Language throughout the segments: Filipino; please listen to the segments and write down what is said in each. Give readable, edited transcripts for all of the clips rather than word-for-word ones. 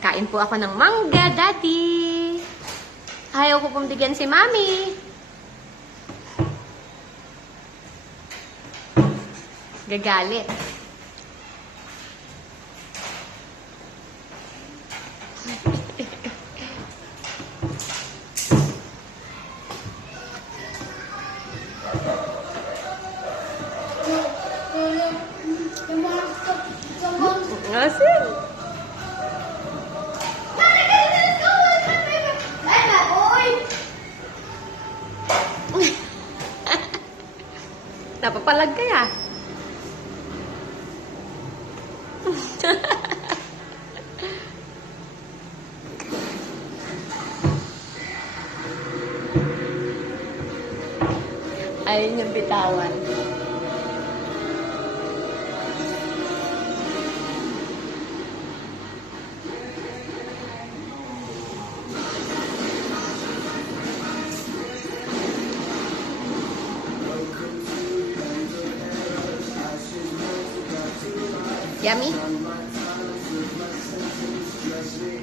Kakain po ako ng mangga, Daddy. Ayaw ko pong bigyan si Mami. Gagalit. Asin. Napapalag kaya? Ayun yung bitawan. Yummy?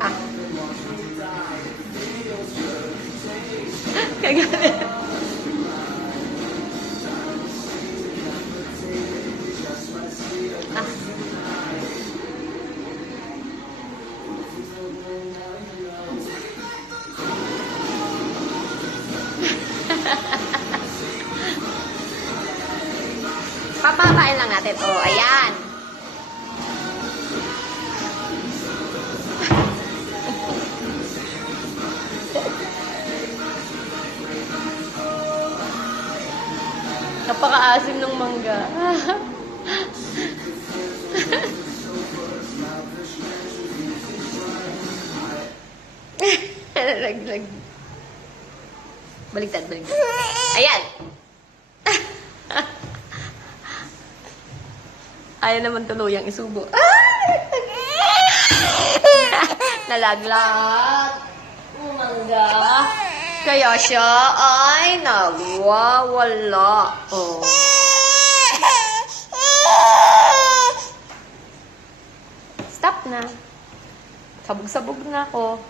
Ah. Kagalit. Ah. Papapain lang natin. Oh, ayan. Napaka-asim ng mangga. Nalaglag. Baligtad, baligtad. Ayan! Ayaw naman tuluyang isubo. Nalaglag. Mangga. Kaya siya ay nagwawala. Oh. Stop na. Sabog-sabog na ako.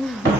Mm.